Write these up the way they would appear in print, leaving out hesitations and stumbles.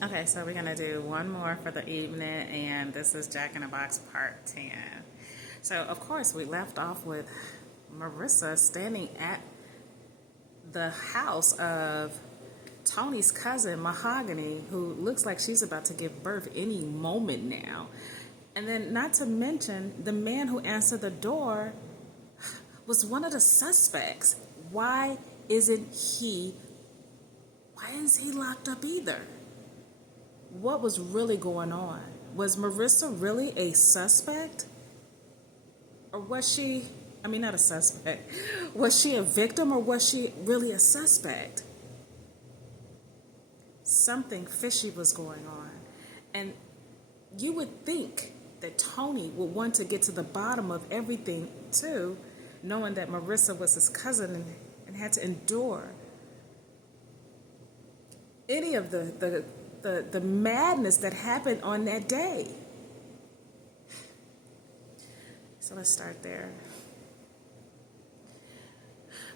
Okay, so we're gonna do one more for the evening, and this is Jack in the Box Part 10. So, of course, we left off with Marissa standing at the house of Tony's cousin, Mahogany, who looks like she's about to give birth any moment now. And then, not to mention, the man who answered the door was one of the suspects. Why isn't he? Why is he locked up either? What was really going on? Was Marissa really a suspect? Or was she, I mean, not a suspect, was she a victim or was she really a suspect? Something fishy was going on. And you would think that Tony would want to get to the bottom of everything too, knowing that Marissa was his cousin and had to endure any of the madness that happened on that day. So let's start there.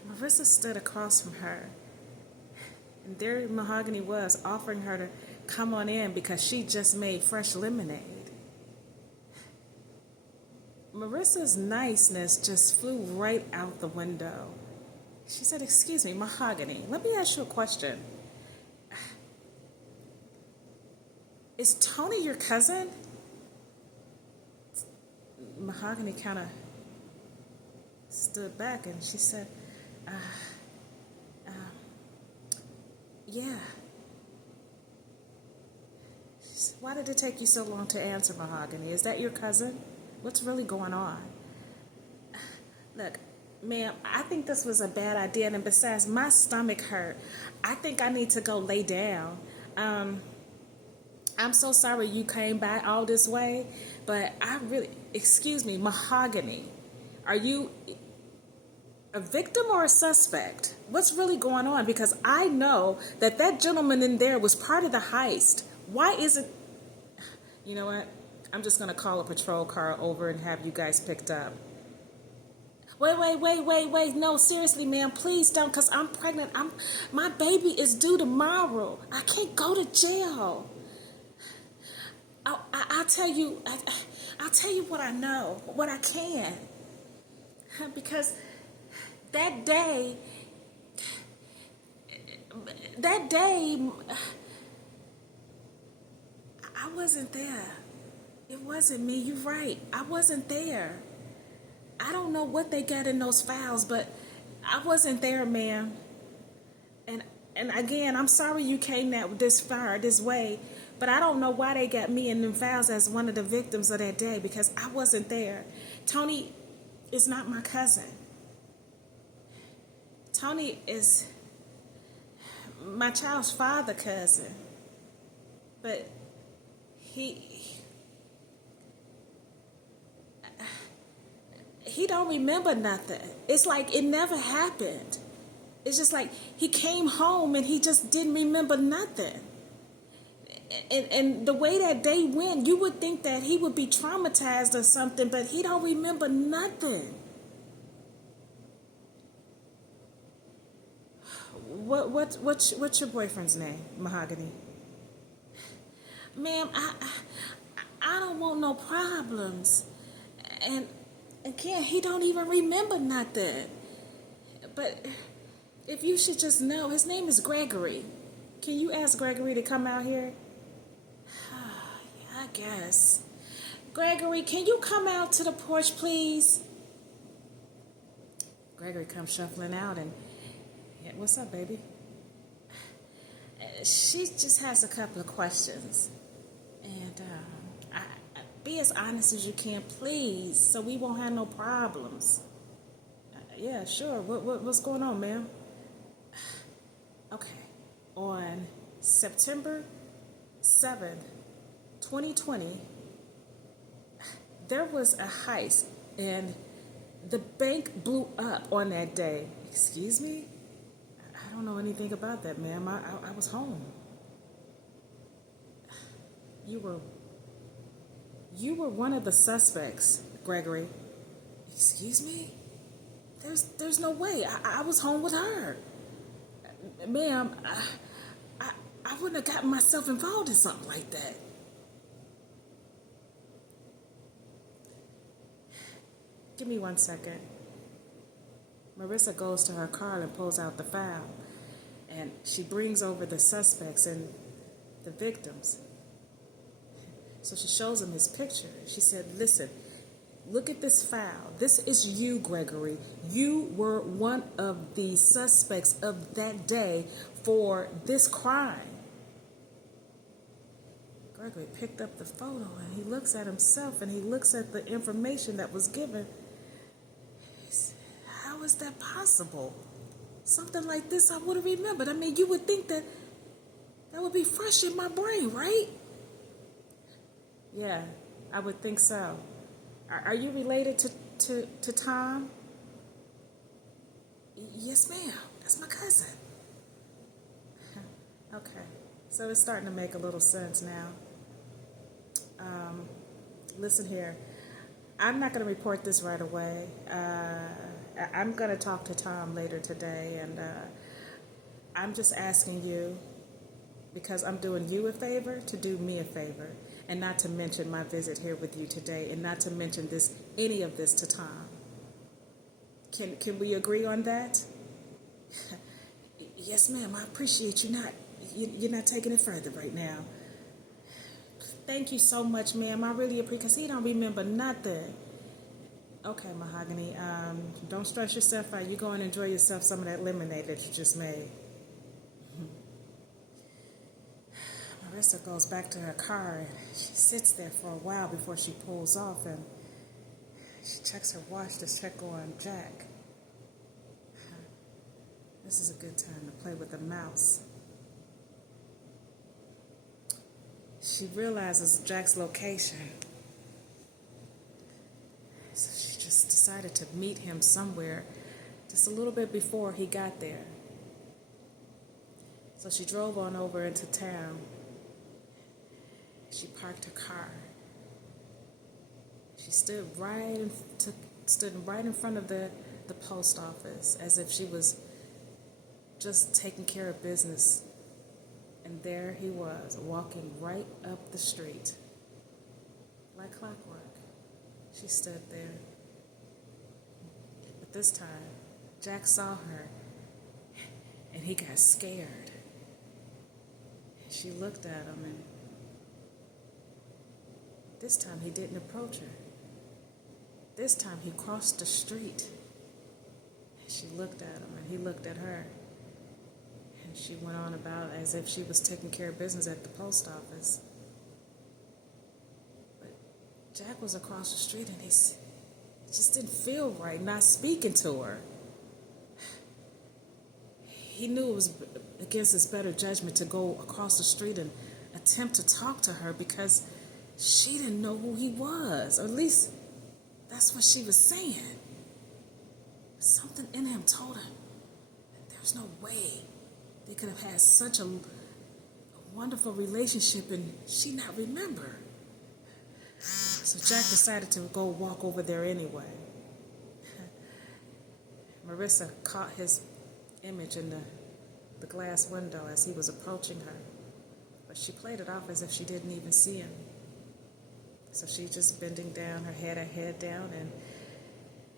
Marissa stood across from her, and there Mahogany was, offering her to come on in because she just made fresh lemonade. Marissa's niceness just flew right out the window. She said, "Excuse me, Mahogany, let me ask you a question. Is Tony your cousin?" Mahogany kind of stood back and she said, "Yeah." She said, "Why did it take you so long to answer, Mahogany? Is that your cousin? What's really going on?" "Look, ma'am, I think this was a bad idea, and besides, my stomach hurt. I think I need to go lay down. I'm so sorry you came by all this way, but excuse me, Mahogany, are you a victim or a suspect? What's really going on? Because I know that gentleman in there was part of the heist. Why isn't, you know what? I'm just going to call a patrol car over and have you guys picked up." Wait. No, seriously, ma'am, please don't, because I'm pregnant. My baby is due tomorrow. I can't go to jail. I'll tell you, I'll tell you what I know, what I can. Because that day, I wasn't there. It wasn't me. You're right. I wasn't there. I don't know what they got in those files, but I wasn't there, ma'am. And again, I'm sorry you came this far, this way, but I don't know why they got me in them files as one of the victims of that day because I wasn't there. Tony is not my cousin. Tony is my child's father cousin, but he don't remember nothing. It's like it never happened. It's just like he came home and he just didn't remember nothing. And the way that day went, you would think that he would be traumatized or something, but he don't remember nothing. What's your boyfriend's name, Mahogany? Ma'am, I don't want no problems. And again, he don't even remember nothing. But if you should just know, his name is Gregory. Can you ask Gregory to come out here? Yeah, I guess. Gregory, can you come out to the porch, please? Gregory comes shuffling out and, yeah, what's up, baby? She just has a couple of questions. And be as honest as you can, please, so we won't have no problems. Yeah, sure. What's going on, ma'am? Okay. On September 7th, 2020, there was a heist, and the bank blew up on that day. Excuse me? I don't know anything about that, ma'am. I was home. You were one of the suspects, Gregory. Excuse me? There's no way. I was home with her. Ma'am, I wouldn't have gotten myself involved in something like that. Give me 1 second. Marissa goes to her car and pulls out the file, and she brings over the suspects and the victims. So she shows him his picture. She said, listen, look at this file. This is you, Gregory. You were one of the suspects of that day for this crime. Gregory picked up the photo and he looks at himself and he looks at the information that was given. He said, how is that possible? Something like this I would have remembered. I mean, you would think that would be fresh in my brain, right? Yeah, I would think so. Are you related to Tom? Yes, ma'am. That's my cousin. Okay, so it's starting to make a little sense now. Listen here. I'm not going to report this right away. I'm going to talk to Tom later today, and I'm just asking you, because I'm doing you a favor, to do me a favor, and not to mention my visit here with you today, and not to mention any of this to Tom. Can we agree on that? Yes, ma'am. I appreciate you're not taking it further right now. Thank you so much, ma'am. I really appreciate, because he don't remember nothing. Okay, Mahogany. Don't stress yourself out. You go and enjoy yourself some of that lemonade that you just made. Marissa goes back to her car and she sits there for a while before she pulls off, and she checks her watch to check on Jack. This is a good time to play with the mouse. She realizes Jack's location. So she just decided to meet him somewhere just a little bit before he got there. So she drove on over into town. She parked her car. She stood right in front of the post office as if she was just taking care of business. And there he was, walking right up the street. Like clockwork. She stood there. But this time, Jack saw her, and he got scared. She looked at him, and this time he didn't approach her. This time he crossed the street. She looked at him, and he looked at her. She went on about as if she was taking care of business at the post office. But Jack was across the street, and it just didn't feel right not speaking to her. He knew it was against his better judgment to go across the street and attempt to talk to her, because she didn't know who he was, or at least that's what she was saying. Something in him told him that there's no way they could have had such a wonderful relationship and she not remember. So Jack decided to go walk over there anyway. Marissa caught his image in the glass window as he was approaching her, but she played it off as if she didn't even see him. So she just bending down, her head down, and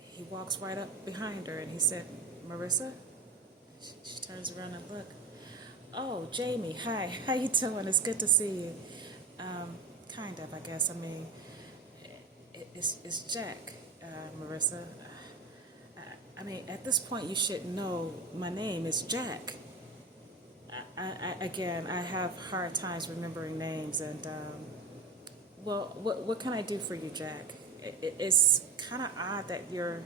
he walks right up behind her and he said, Marissa? She turns around and look. Oh, Jamie, hi. How you doing? It's good to see you. Kind of, I guess. I mean, it's Jack, Marissa. I mean, at this point, you should know my name is Jack. I have hard times remembering names, and well, what can I do for you, Jack? It's kind of odd that you're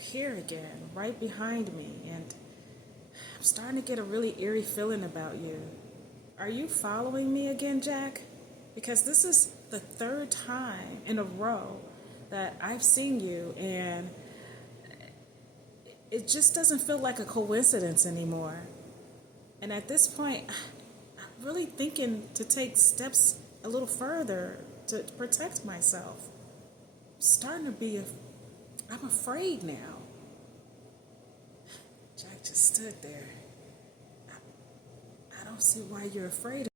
here again, right behind me, and I'm starting to get a really eerie feeling about you. Are you following me again, Jack? Because this is the third time in a row that I've seen you, and it just doesn't feel like a coincidence anymore. And at this point, I'm really thinking to take steps a little further to protect myself. I'm afraid now. Jack just stood there. I don't see why you're afraid